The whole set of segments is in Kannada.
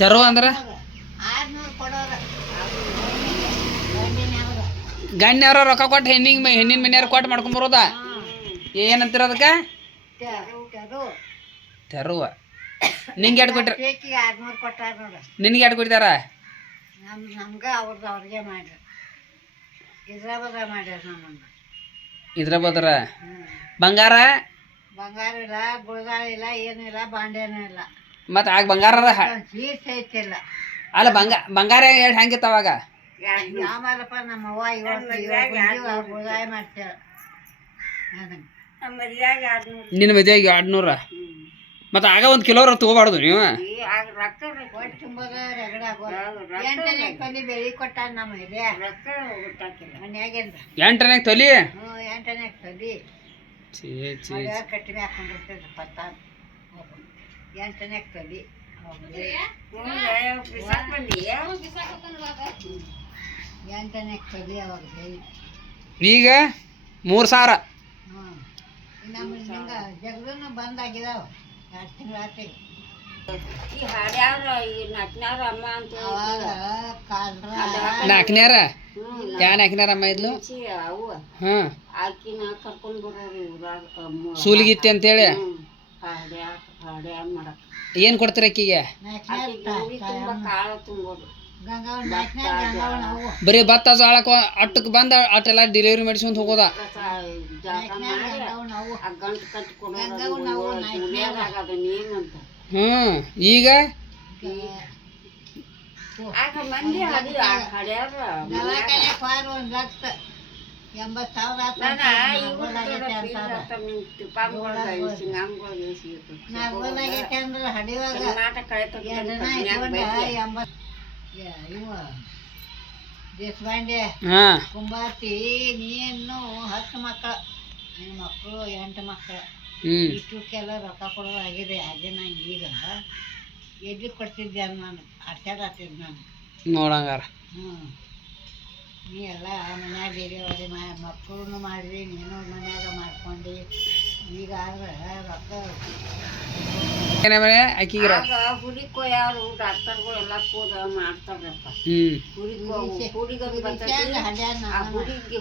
ತೆರು ಅಂದ್ರೆ ಗಣ್ಯವ್ರ ರೊಕ್ಕ ಕೊಟ್ಟು ಹೆಣ್ಣಿನ ಮನೆಯವ್ರು ಕೊಟ್ಟು ಮಾಡ್ಕೊಂಬರೋದ ಏನಂತೀರ ಅದಕ್ಕೆ ತೆರುವ ನಿಂಗೆ ಎರಡು ಕೊಟ್ರ ನಿನಗೆ ಎರಡು ಕೊಟ್ಟಿದಾರ ನಮ್ಗೆ ಅವ್ರದ್ದು ಅವ್ರಿಗೆ ಮಾಡ್ರಿ ಇದ್ರ ಬದ್ರ ಬಂಗಾರ ಬಂಗಾರ ಇಲ್ಲ ಗುಳಗಾರ ಇಲ್ಲ ಏನಿಲ್ಲ ಬಾಂಡೇನೂ ಇಲ್ಲ ಮತ್ತು ಆಗ ಬಂಗಾರ ಐತಿಲ್ಲ ಅಲ್ಲ ಬಂಗಾರ ಹೆಂಗಿತ್ತು ಅವಾಗ ಆಮೇಲಪ್ಪ ನಮ್ಮವ್ವ ಗುಳಗಾಯ ಮಾಡ್ತೇವೆ ನಿನ್ನ ಮದುವೆಗೆ 200 ಮತ್ತು ಆಗ 1 ಕಿಲೋ ತೊಗೋಬಾರ್ದು ನೀವು ರೊಕ್ಕ ತುಂಬೋದ ರಗಡ ಎಂಟನೇ ತೊಲಿ ಬೆಳಿ ಕೊಟ್ಟ ನಮ್ಮ ಇದೆ ರೊಕ್ಕ ಮನ್ಯಾಗಿಂದ 8ನೇ ತೊಲಿ 8ನೇ ತೊಲಿ ಕಟ್ಟಿಗೆ ಹಾಕೊಂಡಿರ್ತೈತೆ ಪತ್ತ 8ನೇ ತೊಲಿ 8ನೇ ತೊಲಿ ಅವಾಗ ಬೆಳಿ ಈಗ 3000 ನಮ್ಮ ಜಗದೂ ಬಂದಾಗಿದಾವ 2 ತಿಂಗಳು ಆತಿ ನಾಲ್ಕನೇರ ನಾಲ್ಕನೇರ ಅಮ್ಮ ಇದ್ಲು ಹಾಂ ಸೂಲಿಗಿತ್ತಿ ಅಂತೇಳಿ ಏನು ಕೊಡ್ತೀರ ಅಕ್ಕಿಗೆ ಬರೀ ಭತ್ತ ಜೋಳಕ್ಕೆ ಅಟ್ಟಕ್ಕೆ ಬಂದು ಅಟ್ಟೆಲ್ಲ ಡೆಲಿವರಿ ಮಾಡಿಸ್ಕೊಂತ ಹೋಗೋದ ಈಗ ದೇಶಪಾಂಡೆ ಕುಂಬಾತಿ ನೀನು 10 ಮಕ್ಕಳು ನಿಮ್ಮ ಮಕ್ಕಳು 8 ಮಕ್ಕಳು ಇಷ್ಟಕ್ಕೆಲ್ಲ ರೊಕ್ಕ ಕೊಡೋದಾಗಿದೆ ಅದೇ ನಂಗೆ ಈಗ ಎಲ್ಲಿ ಕೊಡ್ತಿದ್ದೆ ನಾನು ಆಡ್ತಿದ್ದೆ ನಾನು ನೋಡಂಗಾರ ನೀ ಎಲ್ಲ ಮನ್ಯಾಗ ಬೇರೆಯವ್ರಿ ಮಕ್ಕಳು ಮಾಡಿರಿ ನೀನು ಮನ್ಯಾಗ ಮಾಡ್ಕೊಂಡು ಈಗ ಆದ್ರೆ ರೊಕ್ಕ ಹುರಿಕೋಯಾರು ಡಾಕ್ಟರ್ಗಳೆಲ್ಲ ಕೂದ ಮಾಡ್ತಾರಪ್ಪ ಹುರಿಗೆ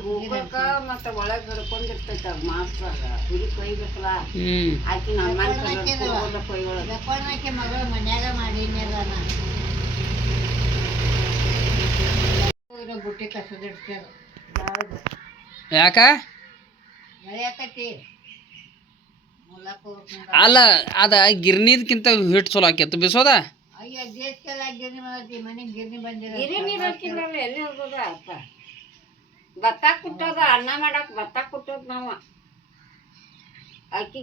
ಹೋಗಕ್ಕ ಮತ್ತೆ ಒಳಗೆ ಹಿಡ್ಕೊಂಡಿರ್ತೈತೆ ಅದು ಮಾಸ್ತಾಗ ಹುರಿ ಕೊಯ್ಬೇಕಲ್ಲ ಆಕಿ ನಮ್ಮ ಕೊಯ್ಯೊಳಗೆ ಮಗಳು ಮನ್ಯಾಗ ಮಾಡೀನಿಲ್ಲ ನಾನು ಬುಟ್ಟಿ ಕಸದಿಡ್ತೇವೆ ಯಾಕ ಬೆಳೆಯಕತಿ ಅಲ್ಲ ಅದ ಗಿರ್ನಿದ್ಕಿಂತ ಹಿಟ್ಟು ಚಲೋ ಆಕೈತೆ ಬಿಸೋದ ಅಯ್ಯ ದೇಶಕ್ಕೆಲ್ಲ ಗಿರ್ನಿ ಮಾಡತ್ತಿ ಮನೆಗೆ ಗಿರ್ನಿ ಬಂದಿಲ್ಲ ಎಲ್ಲಿ ಹೋಗೋದ ಅಪ್ಪ ಭತ್ತ ಕುಟ್ಟೋದ ಅನ್ನ ಮಾಡಕ್ ಭತ್ತ ಕುಟ್ಟೋದು ನಾವು ಅಕ್ಕಿ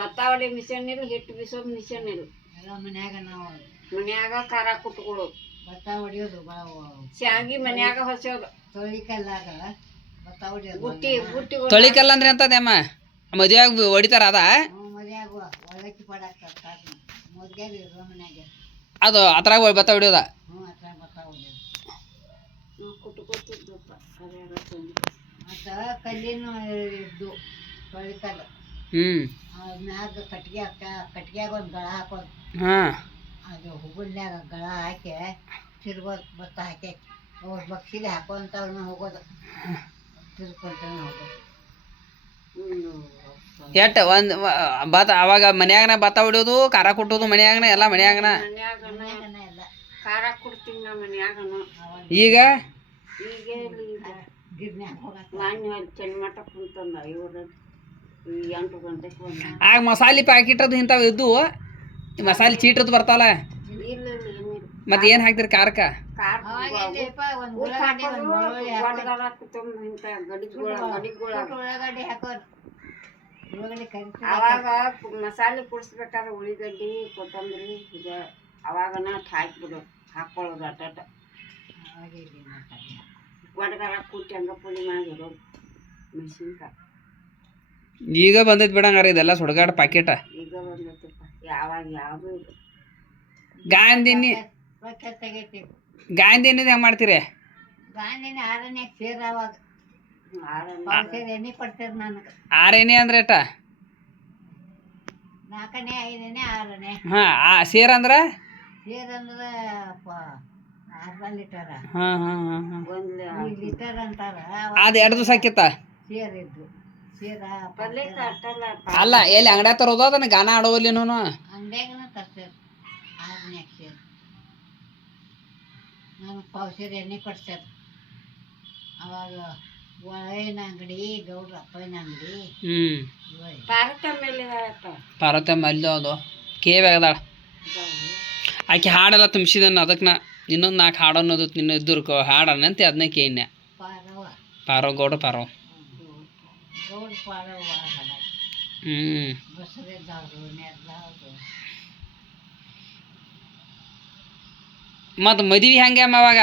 ಭತ್ತ ಹೊಡೆ ಮಿಷನ್ ಇಲ್ಲ ಹಿಟ್ಟು ಬಿಸೋದು ಮಿಷನ್ ಇಲ್ಲ ಎಲ್ಲ ಮನ್ಯಾಗ ನಾವು ಮನ್ಯಾಗ ಖಾರ ಕುಟ್ಕೊಳ್ಳೋದು ಭತ್ತ ಹೊಡಿಯೋದು ಶಾವಿಗೆ ಮನ್ಯಾಗ ಹೊಸೋದು ತೊಳಿಕಲ್ಲಾಗ ಭತ್ತ ಹೊಡಿಯೋದು ಬುಟ್ಟಿ ಬುಟ್ಟಿ ತೊಳಿಕಲ್ಲ ಅಂದ್ರೆ ಅಂತದಮ್ಮ ಮದುವೆಯಾಗ ಹೊಡಿತಾರ ಅದ ಮದುವೆಯಾಗ ಒಳಕ್ಕಿ ಪಡಾಕ್ತಾರ ಮದ್ಯಾಗ ಇರೋ ಮನ್ಯಾಗ ಅದು ಅದ್ರಾಗ ಭತ್ತ ಹೊಡಿಯೋದ ಅದ್ರಾಗ ಭತ್ತ ಹೊಡಿಯೋದು ಕುಟ್ಕೊತಿದ್ದಪ್ಪ ಮತ್ತು ಕಲ್ಲಿನ ಇದ್ದು ತೊಳಿಕಲ್ಲ ಮ್ಯಾಗ ಕಟ್ಗ್ಯಾಗ ಒಂದು ಗಳ ಹಾಕೋದು ಅದು ಹುಗುಲ್ನ್ಯಾಗ ಗಳ ಹಾಕಿ ತಿರ್ಗೋದು ಭತ್ತ ಹಾಕಿ ಅವ್ರು ಬಕ್ಸಿಗೆ ಹಾಕೋಂಥವ್ರನ್ನ ಹೋಗೋದು ತಿರ್ಕೊಂತಾನೆ ಹೋಗೋದು ಎಟ್ಟ ಒಂದು ಭತ್ತ ಅವಾಗ ಮನ್ಯಾಗನ ಭತ್ತ ಹೊಡಿಯೋದು ಖಾರ ಕುಟ್ಟೋದು ಮನ್ಯಾಗನ ಎಲ್ಲ ಮನ್ಯಾಗನ ಎಲ್ಲ ಖಾರ ಕುಡ್ತೀನಿ ನಾ ಮನ್ಯಾಗನ ಈಗ ಮಾನ್ಯ ಚೆನ್ಮಠ ಕುಂತಂದ 8 ಗಂಟೆಗೆ ಆಗ ಮಸಾಲೆ ಪ್ಯಾಕೆಟ್ ಅದು ಇಂಥವು ಇದ್ದು ಮಸಾಲೆ ಚೀಟದ್ದು ಬರ್ತಾವಲ್ಲ ಮತ್ತೆ ಏನು ಹಾಕ್ತಿರಿ ಖಾರಕ್ಕೆ ಅವಾಗ ಮಸಾಲೆ ಕುಡಿಸ್ಬೇಕಾದ್ರೆ ಉಳ್ಳಿಗಡ್ಡಿ ಕೊತ್ತಂಬರಿ ಇದು ಅವಾಗನ ಹಾಕ್ಬಿಡೋದು ಹಾಕ್ಕೊಳ್ಳೋದು ಅಟ್ಟ ಒಡಗಾರ ಕುಟ್ಟಿ ಹಂಗ ಪುಡಿ ಮಾಡಿರೋದು ಮೆಣಸಿನ್ಕಾಯಿ ಈಗ ಬಂದೈತೆ ಬಿಡಂಗಾರ ಇದೆಲ್ಲ ಸುಡ್ಗಾಡ ಪ್ಯಾಕೆಟ ಈಗ ಬಂದೈತಪ್ಪ ಯಾವಾಗ ಯಾವುದು ಗಾಂಧಿನಿ ಗಾಂಧಿನಿದು ಹೆಂಗೆ ಮಾಡ್ತೀರಿ ಗಾಂಧಿನ 6ನೇ ಸೇರ್ ಅವಾಗ ಎಣ್ಣೆ ಕೊಡ್ತೇವೆ ನನಗೆ 6 ಎಣ್ಣೆ ಅಂದ್ರೆ ಎಟ 4ನೇ 5ನೇ 6ನೇ ಹಾಂ ಸೇರ್ ಅಂದ್ರೆ ಸೇರ್ ಅಂದ್ರೆ ಅರ್ಧ ಲೀಟರ ಹಾಂ ಹಾಂ ಹಾಂ ಹಾಂ ಈ ಲೀಟರ್ ಅಂತಾರ ಅದು 2 ದಿವಸ ಆಕಿತ್ತ ಸೇರ್ ಇದ್ದು ಸೇರ ಅಲ್ಲ ಎಲ್ಲಿ ಅಂಗಡ್ಯಾಗ ತರೋದು ಅದನ್ನ ಗಾನ ಆಡೋವಲ್ಲಿ ನಾನು ಅಂಗಡ್ಯಾಗನ ತರ್ತೇವೆ 6ನೇ ಸೇರ್ ನನಗೆ ಪಾವ್ಸೇರ್ ಎಣ್ಣೆ ಕೊಡ್ಸ್ಯಾರ ಅವಾಗ ಒಳಗಿನ ಅಂಗಡಿ ಗೌಡ್ರ ಅಪ್ಪನ ಅಂಗಡಿ ಪಾರ್ವತಮ್ಮ ಅಲ್ಲಿ ಅದು ಕೇವ್ ಆಗದಾಳ ಆಕೆ ಹಾಡೆಲ್ಲ ತುಂಬಿಸಿದನು ಅದಕ್ಕೆ ನಾ ಇನ್ನೊಂದು 4 ಹಾಡು ಅನ್ನೋದು ನಿನ್ನ ಇದ್ದರ್ಕೋ ಹಾಡನ್ನಂತೆ ಅದನ್ನೇ ಕೇಳಿನ ಪಾರವ ಪಾರವ್ ಗೌಡ ಪಾರವ್ ಗೌಡ ಪಾರವ ಹಾಡ ಬಸರೆದವ್ರು ನೆರ್ದವ್ರು ಮತ್ತು ಮದ್ವೆ ಹೆಂಗೆ ಅಮ್ಮ ಅವಾಗ